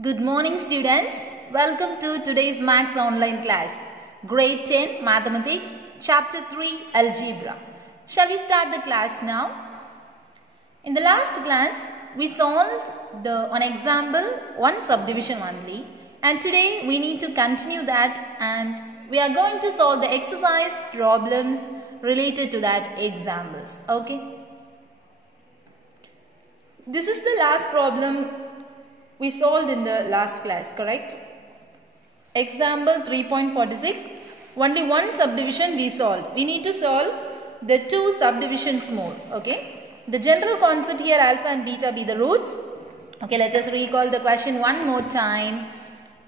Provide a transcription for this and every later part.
Good morning students. Welcome to today's Maths online class. Grade 10 Mathematics, Chapter 3 Algebra. Shall we start the class now? In the last class, we solved on example one subdivision only. And today we need to continue that and we are going to solve the exercise problems related to that examples. Okay. This is the last problem we solved in the last class, correct? Example 3.46. Only one subdivision we solved. We need to solve the two subdivisions more. Okay. The general concept here, alpha and beta be the roots. Okay, let us recall the question one more time.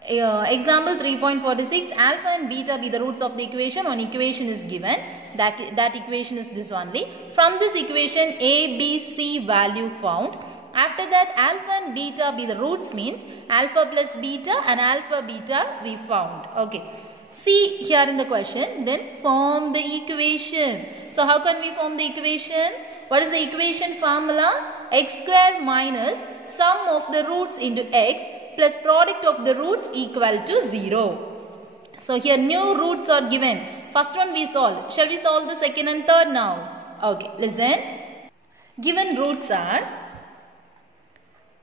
Example 3.46. Alpha and beta be the roots of the equation. One equation is given. That equation is this only. From this equation, A, B, C value found. After that, alpha and beta be the roots means alpha plus beta and alpha beta we found. Okay. See here in the question, then form the equation. So how can we form the equation? What is the equation formula? X square minus sum of the roots into x plus product of the roots equal to 0. So here new roots are given. First one we solve. Shall we solve the second and third now? Okay, listen. Given roots are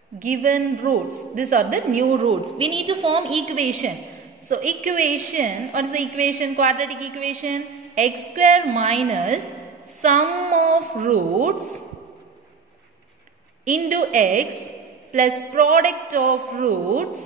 these are the new roots. We need to form equation. So equation, what is the equation? Quadratic equation. X square minus sum of roots into x plus product of roots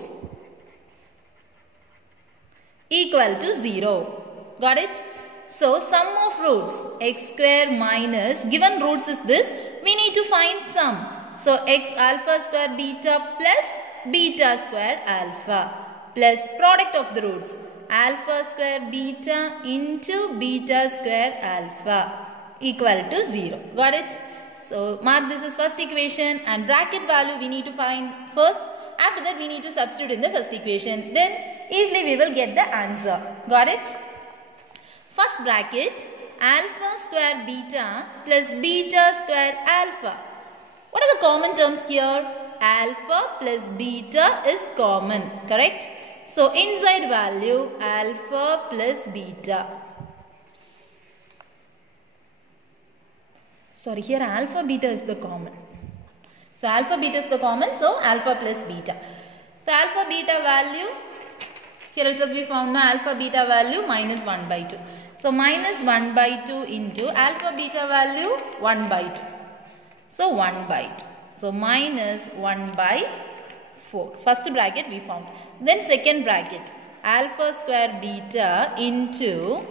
equal to 0. Got it? So sum of roots, x square minus, given roots is this, we need to find sum. So x alpha square beta plus beta square alpha plus product of the roots alpha square beta into beta square alpha equal to 0. Got it? So mark this is first equation and bracket value we need to find first. After that we need to substitute in the first equation. Then easily we will get the answer. Got it? First bracket alpha square beta plus beta square alpha. What are the common terms here? Alpha plus beta is common, correct? So inside value alpha plus beta. Sorry, here alpha beta is the common. So alpha beta is the common, so alpha plus beta. So alpha beta value, here also we found now alpha beta value minus 1 by 2. So minus 1 by 2 into alpha beta value 1 by 2. So 1 by 2. So minus 1 by 4. First bracket we found. Then second bracket. Alpha square beta into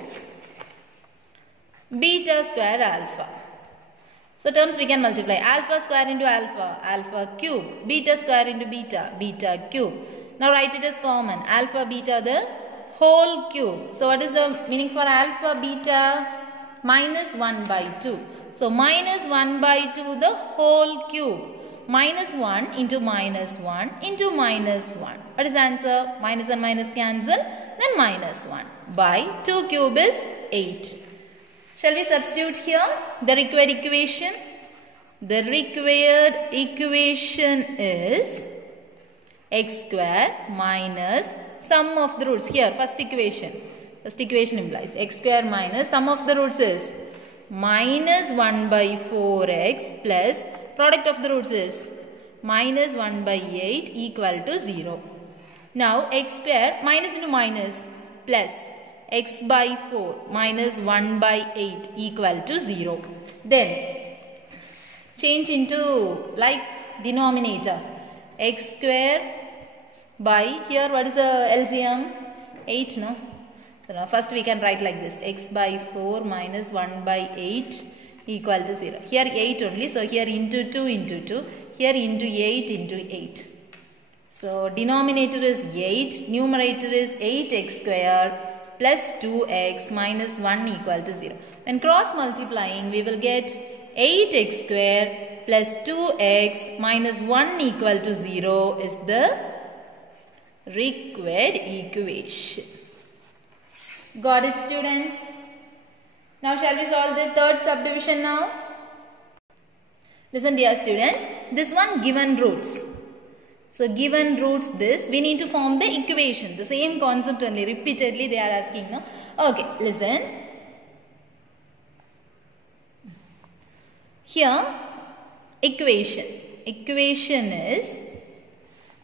beta square alpha. So terms we can multiply. Alpha square into alpha. Alpha cube. Beta square into beta. Beta cube. Now write it as common. Alpha beta the whole cube. So what is the meaning for alpha beta? Minus 1 by 2. So minus 1 by 2 the whole cube. Minus 1 into minus 1 into minus 1. What is the answer? Minus and minus cancel. Then minus 1 by 2 cube is 8. Shall we substitute here the required equation? The required equation is x square minus sum of the roots. Here first equation. First equation implies x square minus sum of the roots is minus 1 by 4x plus product of the roots is minus 1 by 8 equal to 0. Now x square minus into minus plus x by 4 minus 1 by 8 equal to 0. Then change into like denominator. X square by here what is the LCM? 8 no? So now first we can write like this. X by 4 minus 1 by 8 equal to 0. Here 8 only. So here into 2 into 2. Here into 8 into 8. So denominator is 8. Numerator is 8x square plus 2x minus 1 equal to 0. When cross multiplying we will get 8x square plus 2x minus 1 equal to 0 is the required equation. Got it students? Now shall we solve the third subdivision now? Listen dear students, this one given roots. So given roots this, we need to form the equation. The same concept only, repeatedly they are asking. No? Okay, listen. Here, equation. Equation is,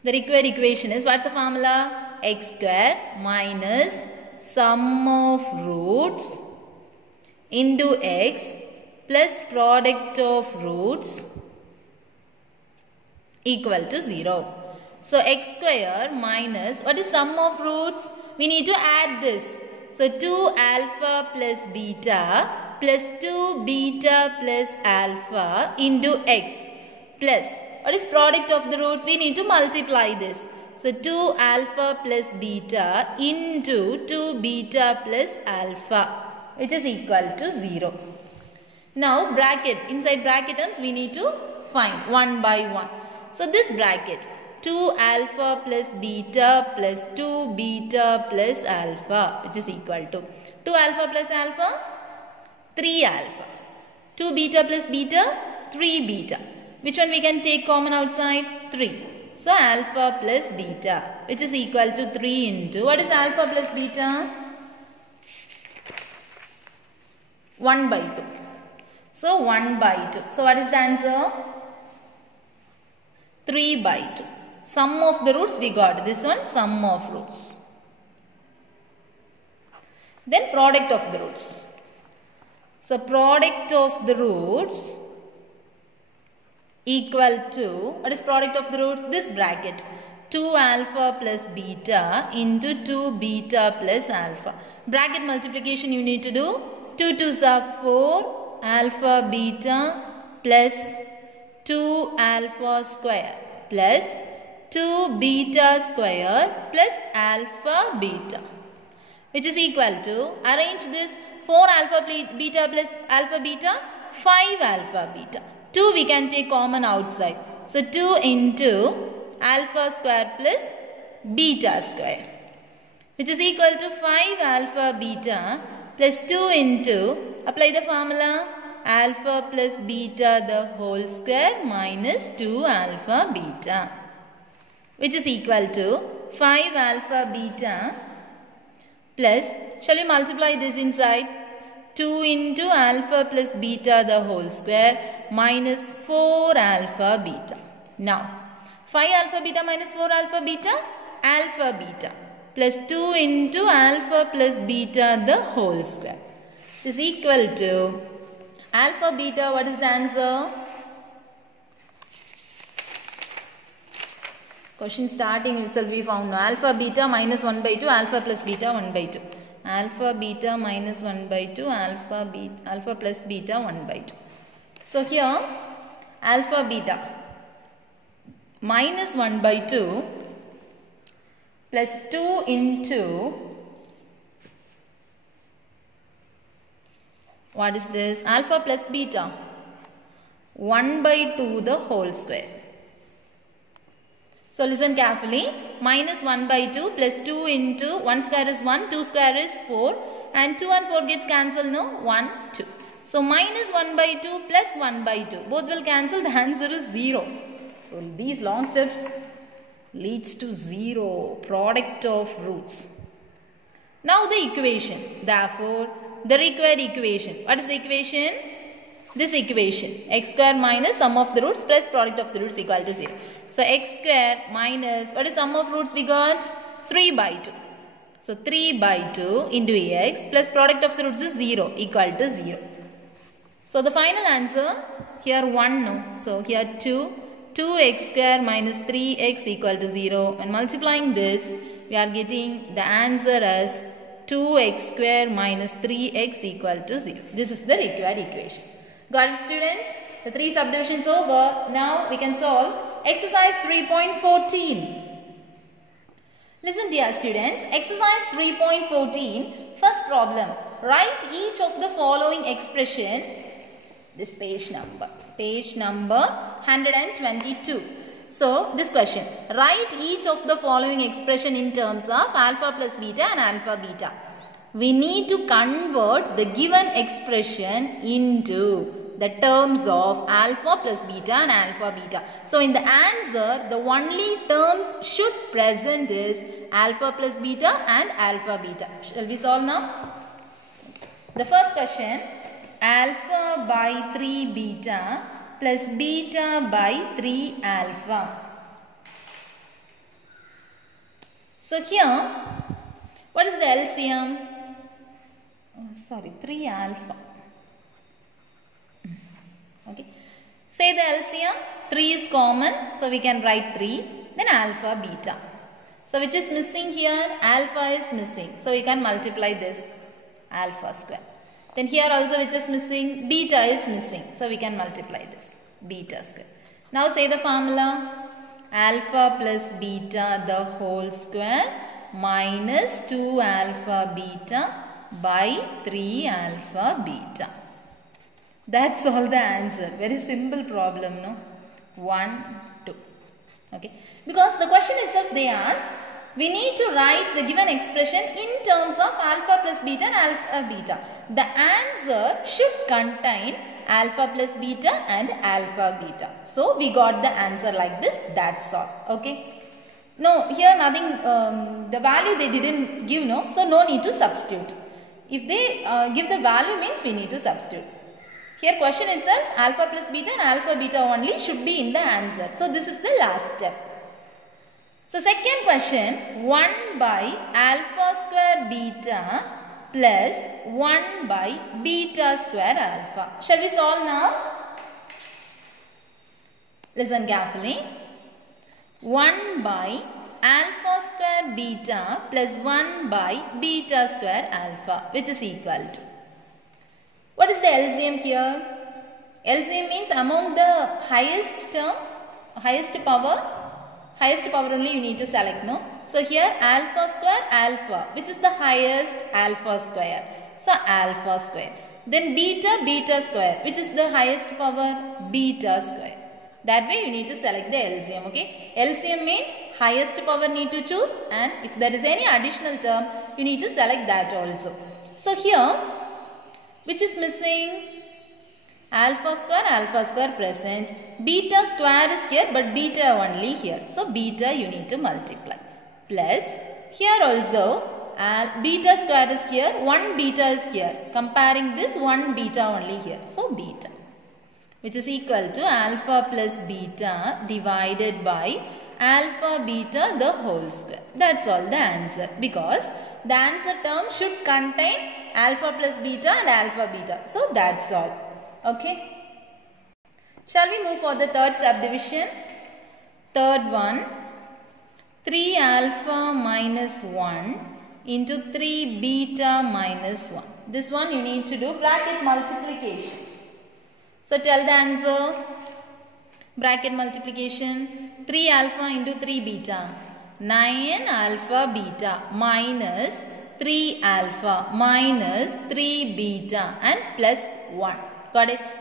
the required equation is, what's the formula? X square minus sum of roots into x plus product of roots equal to 0. So x square minus, what is sum of roots? We need to add this. So 2 alpha plus beta plus 2 beta plus alpha into x plus, what is product of the roots? We need to multiply this. So 2 alpha plus beta into 2 beta plus alpha, which is equal to 0. Now bracket, inside bracket terms we need to find one by one. So this bracket, 2 alpha plus beta plus 2 beta plus alpha, which is equal to 2 alpha plus alpha, 3 alpha. 2 beta plus beta, 3 beta. Which one we can take common outside? 3. So alpha plus beta, which is equal to 3 into, what is alpha plus beta? 1 by 2. So 1 by 2. So what is the answer? 3 by 2. Sum of the roots we got. This one, sum of roots. Then product of the roots. So product of the roots equal to, what is product of the roots? This bracket, 2 alpha plus beta into 2 beta plus alpha. Bracket multiplication you need to do. 2 2s are 4 alpha beta plus 2 alpha square plus 2 beta square plus alpha beta, which is equal to, arrange this, 4 alpha beta plus alpha beta, 5 alpha beta. 2 we can take common outside. So 2 into alpha square plus beta square, which is equal to 5 alpha beta plus 2 into, apply the formula, alpha plus beta the whole square minus 2 alpha beta, which is equal to 5 alpha beta plus, shall we multiply this inside? 2 into alpha plus beta the whole square minus 4 alpha beta. Now, 5 alpha beta minus 4 alpha beta plus 2 into alpha plus beta the whole square, which is equal to alpha beta, what is the answer? Question starting itself we found alpha beta minus 1 by 2, alpha plus beta 1 by 2. Alpha beta minus 1 by 2, alpha plus beta 1 by 2. So here alpha beta minus 1 by 2 plus 2 into, what is this? Alpha plus beta 1 by 2 the whole square. So listen carefully, minus 1 by 2 plus 2 into 1 square is 1, 2 square is 4 and 2 and 4 gets cancelled, no? 1, 2. So minus 1 by 2 plus 1 by 2, both will cancel, the answer is 0. So these long steps leads to 0, product of roots. Now the equation, therefore the required equation. What is the equation? This equation, x square minus sum of the roots plus product of the roots equal to 0. So x square minus, what is sum of roots we got? 3 by 2. So 3 by 2 into x plus product of the roots is 0 equal to 0. So the final answer here 1 no. So here 2x square minus 3x equal to 0. When multiplying this we are getting the answer as 2x square minus 3x equal to 0. This is the required equation. Got it students? The 3 subdivisions over. Now we can solve exercise 3.14. Listen dear students, exercise 3.14, first problem. Write each of the following expression, this page number 122. So this question, write each of the following expression in terms of alpha plus beta and alpha beta. We need to convert the given expression into the terms of alpha plus beta and alpha beta. So in the answer, the only terms should present is alpha plus beta and alpha beta. Shall we solve now? The first question, alpha by 3 beta plus beta by 3 alpha. So here, what is the LCM? 3 alpha. Okay. Say the LCM, 3 is common, so we can write 3, then alpha, beta. So which is missing here? Alpha is missing, so we can multiply this, alpha square. Then here also which is missing? Beta is missing, so we can multiply this, beta square. Now say the formula, alpha plus beta the whole square minus 2 alpha beta by 3 alpha beta. That's all the answer. Very simple problem, no? 1, 2. Okay. Because the question itself they asked, we need to write the given expression in terms of alpha plus beta and alpha beta. The answer should contain alpha plus beta and alpha beta. So we got the answer like this. That's all. Okay. No, here nothing, the value they didn't give, no. So no need to substitute. If they give the value means we need to substitute. Here question itself, alpha plus beta and alpha beta only should be in the answer. So this is the last step. So second question, 1 by alpha square beta plus 1 by beta square alpha. Shall we solve now? Listen carefully. 1 by alpha square beta plus 1 by beta square alpha, which is equal to. What is the LCM here? LCM means among the highest term, highest power only you need to select, no? So here alpha square alpha, which is the highest alpha square. So alpha square. Then beta, beta square, which is the highest power, beta square. That way you need to select the LCM, okay? LCM means highest power need to choose, and if there is any additional term, you need to select that also. So here, which is missing? Alpha square present. Beta square is here, but beta only here. So beta you need to multiply. Plus, here also, beta square is here, 1 beta is here. Comparing this, 1 beta only here. So beta, which is equal to alpha plus beta divided by alpha beta the whole square. That's all the answer, because the answer term should contain alpha plus beta and alpha beta. So that's all. Okay. Shall we move for the third subdivision? Third one, 3 alpha minus 1 into 3 beta minus 1. This one you need to do bracket multiplication. So tell the answer. Bracket multiplication. 3 alpha into 3 beta. 9 alpha beta minus 3 alpha minus 3 beta and plus 1. Got it?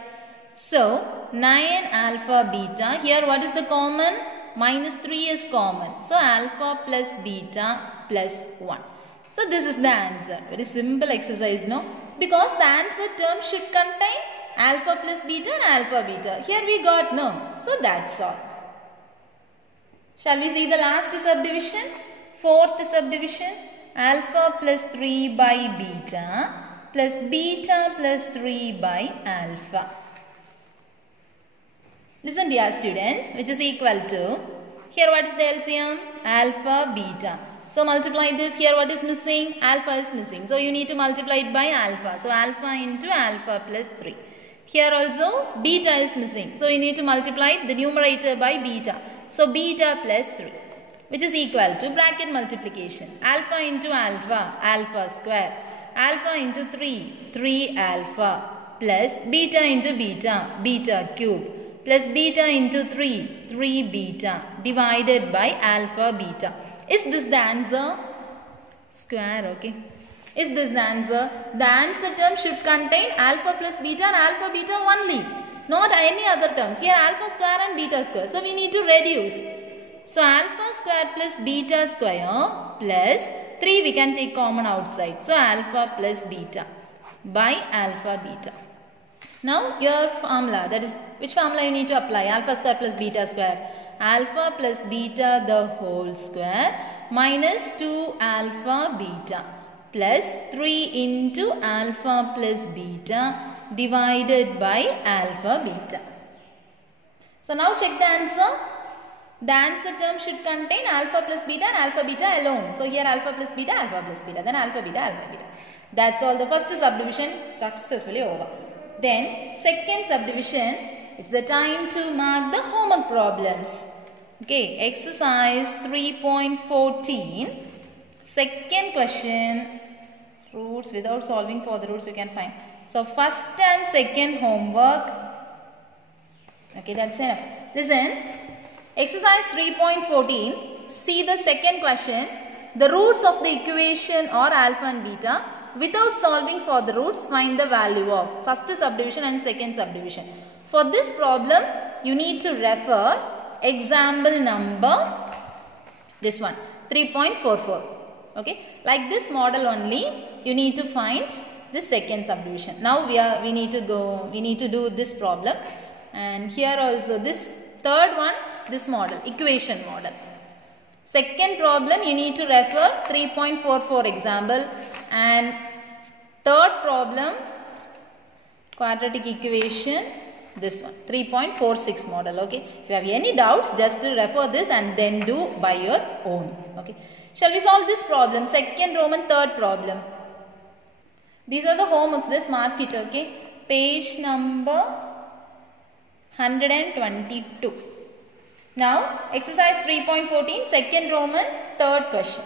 So 9 alpha beta. Here what is the common? Minus 3 is common. So alpha plus beta plus 1. So this is the answer. Very simple exercise, no? Because the answer term should contain alpha plus beta and alpha beta. Here we got no. So that's all. Shall we see the last subdivision? Fourth subdivision. Alpha plus 3 by beta plus beta plus 3 by alpha. Listen dear students, which is equal to, here what is the LCM? Alpha, beta. So multiply this, here what is missing? Alpha is missing. So you need to multiply it by alpha. So alpha into alpha plus 3. Here also beta is missing. So you need to multiply the numerator by beta. So beta plus 3, which is equal to bracket multiplication. Alpha into alpha, alpha square. Alpha into 3, 3 alpha plus beta into beta, beta cube. Plus beta into 3, 3 beta divided by alpha beta. Is this the answer? Square, okay. Is this the answer? The answer term should contain alpha plus beta and alpha beta only. Not any other terms. Here alpha square and beta square. So we need to reduce. So alpha square plus beta square plus 3 we can take common outside. So alpha plus beta by alpha beta. Now your formula, that is which formula you need to apply? Alpha square plus beta square. Alpha plus beta the whole square minus 2 alpha beta plus 3 into alpha plus beta divided by alpha beta. So now check the answer. The answer term should contain alpha plus beta and alpha beta alone. So here alpha plus beta, then alpha beta. That's all. The first subdivision successfully over. Then second subdivision is the time to mark the homework problems. Okay, exercise 3.14. Second question, roots without solving for the roots you can find. So first and second homework. Okay, that's enough. Listen, exercise 3.14. See the second question. The roots of the equation are alpha and beta. Without solving for the roots, find the value of first subdivision and second subdivision. For this problem, you need to refer example number, this one, 3.44. Okay, like this model only, you need to find the second subdivision. Now we need to do this problem, and here also this third one, this model, equation model. Second problem, you need to refer 3.44 example, and third problem, quadratic equation, this one, 3.46 model. Okay, if you have any doubts, just refer this and then do by your own. Okay, shall we solve this problem? Second Roman, third problem. These are the homeworks. Just mark it. Okay, page number 122. Now exercise 3.14, second Roman, third question.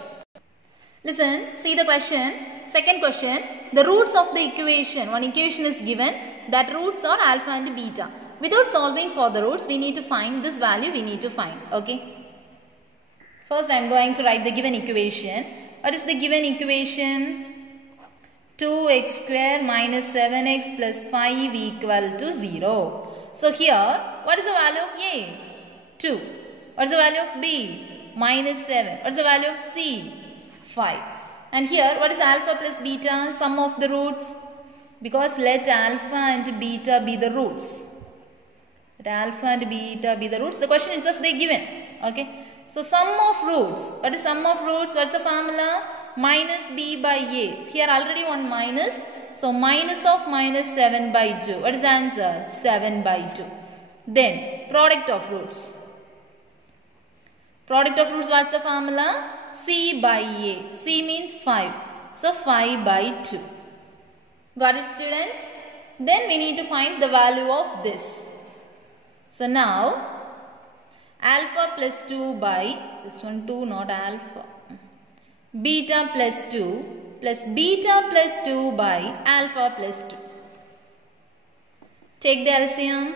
Listen, see the question. Second question, the roots of the equation. One equation is given, that roots are alpha and beta. Without solving for the roots, we need to find this value, we need to find. Okay. First I am going to write the given equation. What is the given equation? 2x square minus 7x plus 5 equal to 0. So here, what is the value of A? 2. What is the value of B? Minus 7. What is the value of C? 5. And here, what is alpha plus beta? Sum of the roots. Because let alpha and beta be the roots. Let alpha and beta be the roots. The question itself they given. Okay. So sum of roots. What is sum of roots? What is the formula? Minus b by a. Here already one minus. So minus of minus 7 by 2. What is the answer? 7 by 2. Then product of roots. Product of roots, what is the formula? C by a. C means 5. So 5 by 2. Got it, students? Then we need to find the value of this. So now alpha plus 2 by, this one 2 not alpha, beta plus 2 plus beta plus 2 by alpha plus 2. Take the LCM.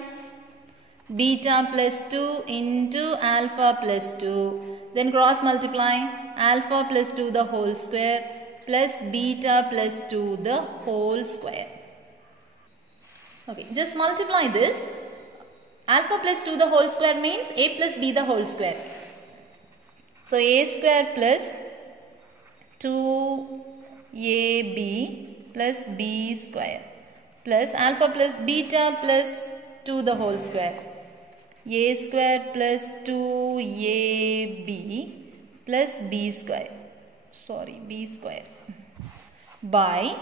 Beta plus 2 into alpha plus 2. Then cross multiply. Alpha plus 2 the whole square plus beta plus 2 the whole square. Okay, just multiply this. Alpha plus 2 the whole square means a plus b the whole square. So a square plus 2ab plus b square plus alpha plus beta plus 2 the whole square. A square plus 2ab plus b square. Sorry, b square by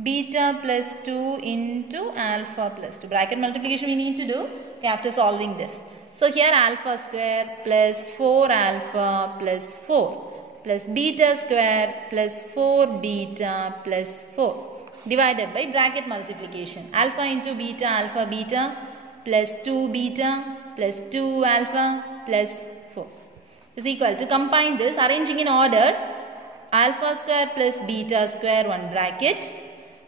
beta plus 2 into alpha plus 2. Bracket multiplication we need to do after solving this. So here alpha square plus 4 alpha plus 4 plus beta square plus 4 beta plus 4 divided by bracket multiplication. Alpha into beta, alpha beta plus 2 beta plus 2 alpha plus 4 is equal to, combine this, arranging in order, alpha square plus beta square, one bracket,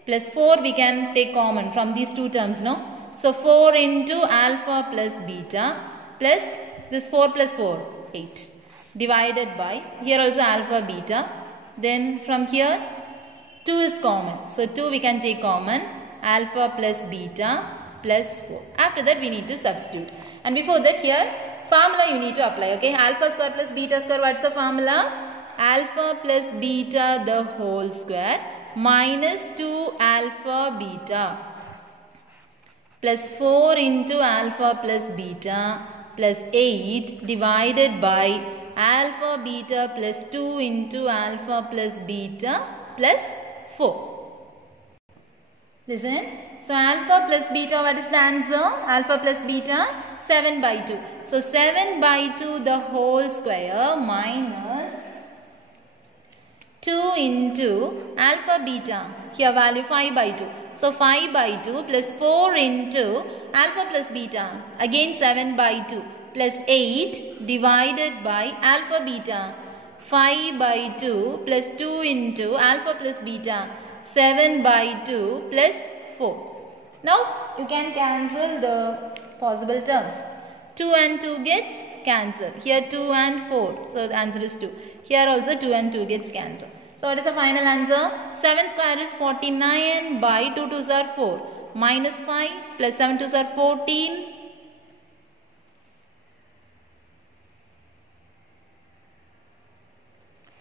plus 4 we can take common from these two terms, no? So 4 into alpha plus beta plus this 4 plus 4, 8, divided by, here also alpha beta, then from here 2 is common. So 2 we can take common, alpha plus beta plus 4. After that we need to substitute. And before that here, formula you need to apply. Okay, alpha square plus beta square, what's the formula? Alpha plus beta the whole square minus 2 alpha beta plus 4 into alpha plus beta plus 8 divided by alpha beta plus 2 into alpha plus beta plus 4. Listen. So alpha plus beta, what is the answer? Alpha plus beta, 7 by 2. So 7 by 2 the whole square minus 2 into alpha beta. Here value 5 by 2. So 5 by 2 plus 4 into alpha plus beta. Again 7 by 2 plus 8 divided by alpha beta. 5 by 2 plus 2 into alpha plus beta. 7 by 2 plus 4. Now you can cancel the possible terms. 2 and 2 gets cancelled. Here 2 and 4. So the answer is 2. Here also 2 and 2 gets cancelled. So what is the final answer? 7 square is 49 by 2 2s are 4. Minus 5 plus 7 2s are 14.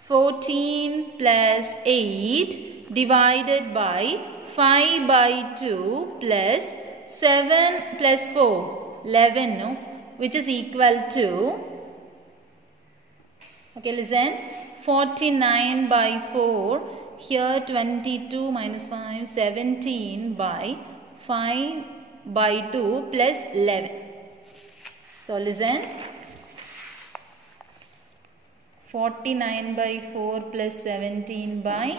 14 plus 8 divided by 5 by 2 plus 7 plus 4, 11, no? Which is equal to, okay, listen, 49 by 4, here 22 minus 5, 17 by 5 by 2 plus 11. So listen, 49 by 4 plus 17 by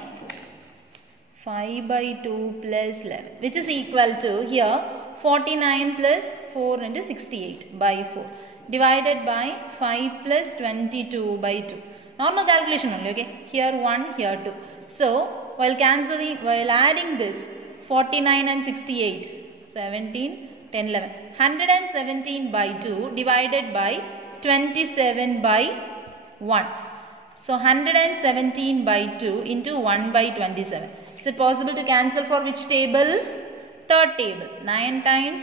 5 by 2 plus 11, which is equal to here 49 plus 4 into 68 by 4 divided by 5 plus 22 by 2. Normal calculation only, okay? Here 1, here 2. So while adding this 49 and 68, 17, 10, 11, 117 by 2 divided by 27 by 1. So 117 by 2 into 1 by 27. Is it possible to cancel for which table? Third table. 9 times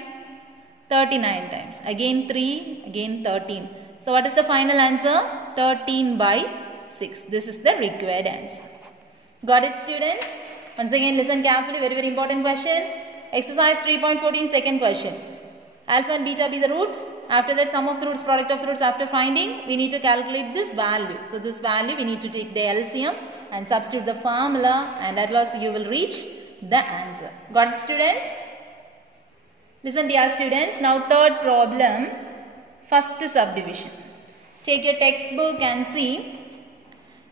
39 times. Again 3, again 13. So what is the final answer? 13 by 6. This is the required answer. Got it, students? Once again listen carefully. Very, very important question. Exercise 3.14, second question. Alpha and beta be the roots. After that, sum of the roots, product of the roots. After finding, we need to calculate this value. So this value, we need to take the LCM and substitute the formula, and at last you will reach the answer. Got it, students? Listen, dear students. Now third problem, first subdivision. Take your textbook and see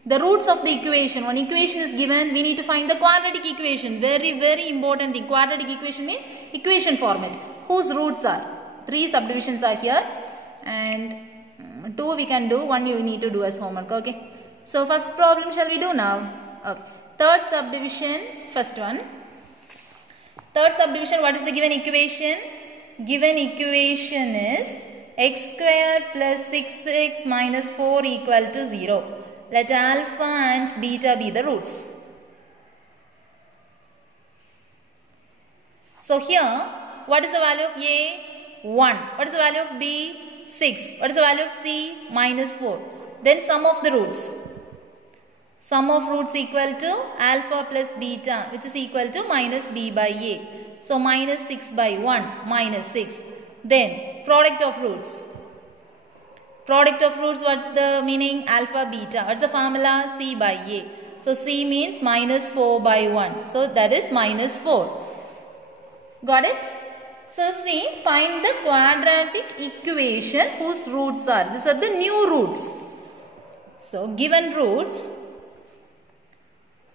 the roots of the equation. One equation is given, we need to find the quadratic equation. Very, very important thing. Quadratic equation means equation format. Whose roots are? 3 subdivisions are here and 2 we can do, 1 you need to do as homework, okay? So first problem shall we do now? Okay. Third subdivision, first one. Third subdivision, what is the given equation? Given equation is x square plus 6x minus 4 equal to 0. Let alpha and beta be the roots. So here, what is the value of A? 1. What is the value of B? 6. What is the value of C? Minus 4. Then sum of the roots. Sum of roots equal to alpha plus beta, which is equal to minus B by A. So minus 6 by 1, minus 6. Then product of roots. Product of roots, what's the meaning? Alpha, beta. What's the formula? C by A. So C means minus 4 by 1. So that is minus 4. Got it? So see, find the quadratic equation whose roots are. These are the new roots. So given roots,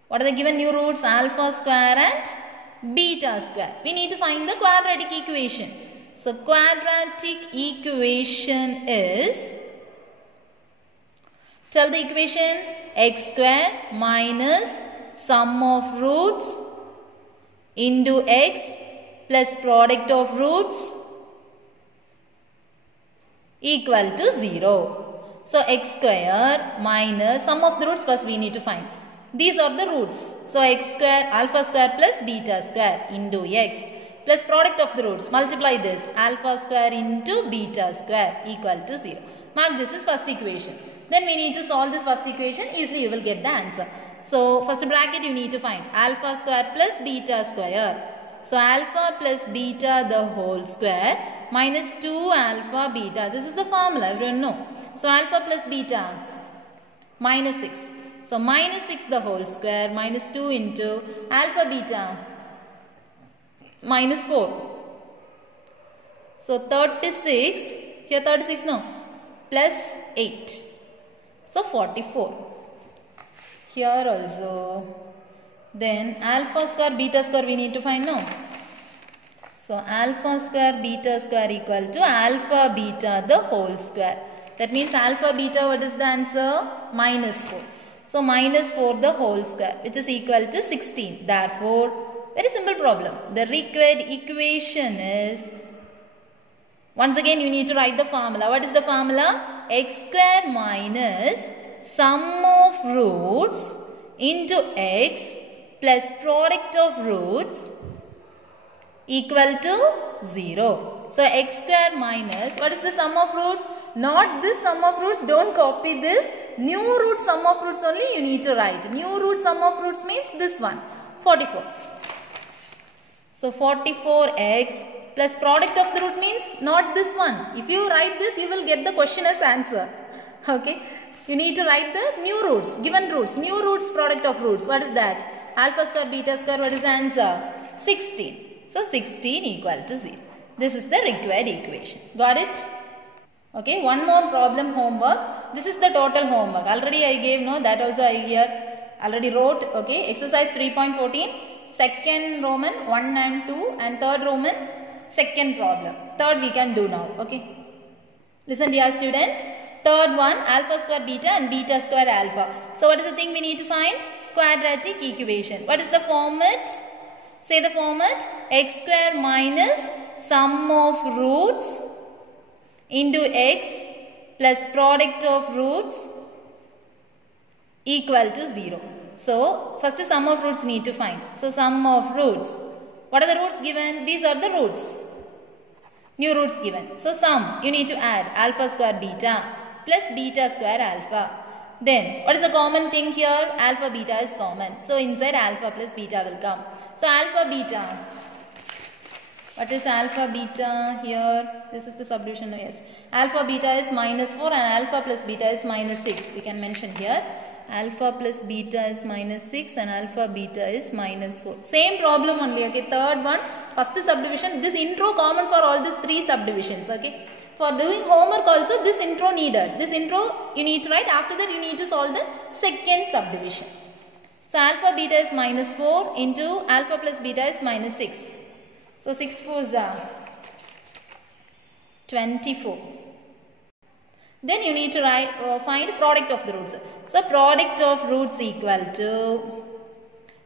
what are the given new roots? Alpha square and beta square. We need to find the quadratic equation. So quadratic equation is, tell the equation, x square minus sum of roots into x plus product of roots equal to 0. So x square minus sum of the roots, first we need to find. These are the roots. So x square, alpha square plus beta square into x plus product of the roots. Multiply this, alpha square into beta square equal to 0. Mark this is first equation. Then we need to solve this first equation. Easily you will get the answer. So first bracket you need to find alpha square plus beta square. So alpha plus beta the whole square minus 2 alpha beta. This is the formula, everyone know. So alpha plus beta minus 6. So minus 6 the whole square minus 2 into alpha beta minus 4. So 36, here 36 no, plus 8. So 44. Here also. Then alpha square beta square we need to find no. So alpha square beta square equal to alpha beta the whole square. That means alpha beta, what is the answer? Minus 4. So minus 4 the whole square, which is equal to 16. Therefore, very simple problem. The required equation is, once again you need to write the formula. What is the formula? X square minus sum of roots into x plus product of roots equal to 0. So x square minus, what is the sum of roots? Not this sum of roots, don't copy this. New root sum of roots only you need to write. New root sum of roots means this one, 44. So 44x plus product of the root means not this one. If you write this, you will get the question as answer. Okay. You need to write the new roots, given roots. New roots, product of roots. What is that? Alpha square, beta square, what is the answer? 16. So 16 equal to 0. This is the required equation. Got it? Okay, one more problem homework. This is the total homework. Already I gave, no, that also I here already wrote. Okay, exercise 3.14, second Roman 1 and 2 and third Roman second problem. Third we can do now. Okay, listen dear students. Third one, alpha square beta and beta square alpha. So what is the thing we need to find? Quadratic equation. What is the format? Say the format. X square minus sum of roots into x plus product of roots equal to 0. So first the sum of roots need to find. So sum of roots. What are the roots given? These are the roots. New roots given. So sum, you need to add alpha square beta plus beta square alpha. Then what is the common thing here? Alpha beta is common. So inside alpha plus beta will come. So alpha beta. What is alpha beta here? This is the subdivision. Yes. Alpha beta is minus 4 and alpha plus beta is minus 6. We can mention here. Alpha plus beta is minus 6 and alpha beta is minus 4. Same problem only. Okay. Third one. First subdivision. This intro common for all these three subdivisions. Okay. For doing homework also this intro needed. This intro you need to write. After that you need to solve the second subdivision. So alpha beta is minus 4 into alpha plus beta is minus 6. So 6 4s are 24. Then you need to write find product of the roots. So product of roots equal to,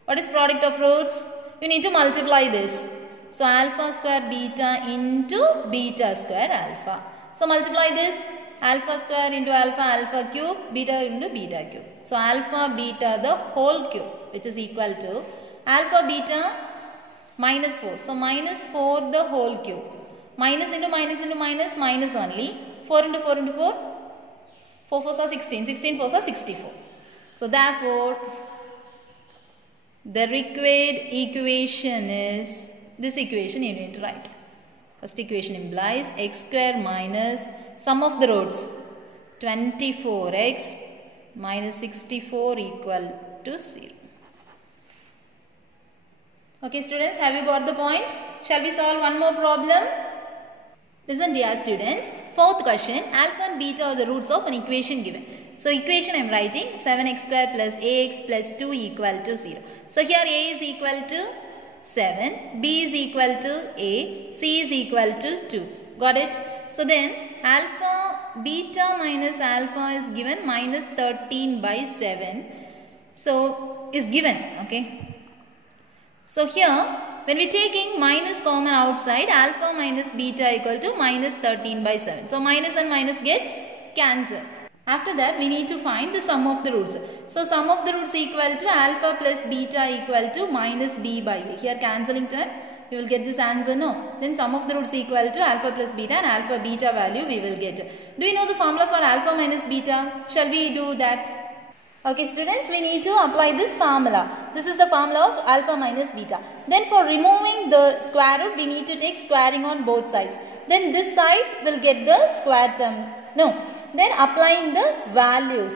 what is product of roots? You need to multiply this. So alpha square beta into beta square alpha. So multiply this, alpha square into alpha, alpha cube, beta into beta cube. So alpha beta the whole cube, which is equal to alpha beta minus 4. So minus 4 the whole cube. Minus into minus into minus, minus only. 4 into 4 into 4. 4 4s are 16. 16 4s are 64. So therefore, the required equation is, this equation you need to write. First equation implies x square minus sum of the roots 24x minus 64 equal to 0. Okay students, have you got the point? Shall we solve one more problem? Listen dear students. Fourth question, alpha and beta are the roots of an equation given. So equation I am writing 7x square plus ax plus 2 equal to 0. So here a is equal to 7, b is equal to a, c is equal to 2. Got it? So then alpha, beta minus alpha is given minus 13 by 7. So is given. Okay. So here when we are taking minus common outside, alpha minus beta equal to minus 13 by 7. So minus and minus gets cancelled. After that we need to find the sum of the roots. So sum of the roots equal to alpha plus beta equal to minus b by a. Here cancelling time you will get this answer, no. Then sum of the roots equal to alpha plus beta and alpha beta value we will get. Do you know the formula for alpha minus beta? Shall we do that? Okay students, we need to apply this formula. This is the formula of alpha minus beta. Then for removing the square root, we need to take squaring on both sides. Then this side will get the square term. No. Then applying the values.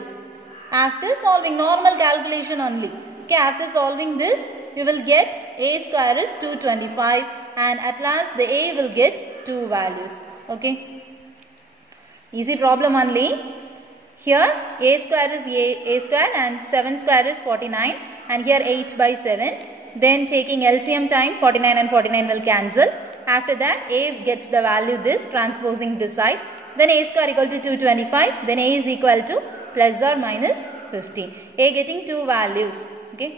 After solving normal calculation only. Okay, after solving this, we will get a square is 225 and at last the a will get 2 values. Okay. Easy problem only. Here a square is a square and 7 square is 49 and here 8 by 7. Then taking LCM time 49 and 49 will cancel. After that a gets the value this, transposing this side. Then a square equal to 225. Then a is equal to plus or minus 15. A getting 2 values. Okay.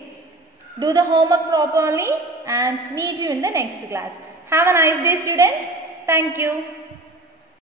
Do the homework properly and meet you in the next class. Have a nice day students. Thank you.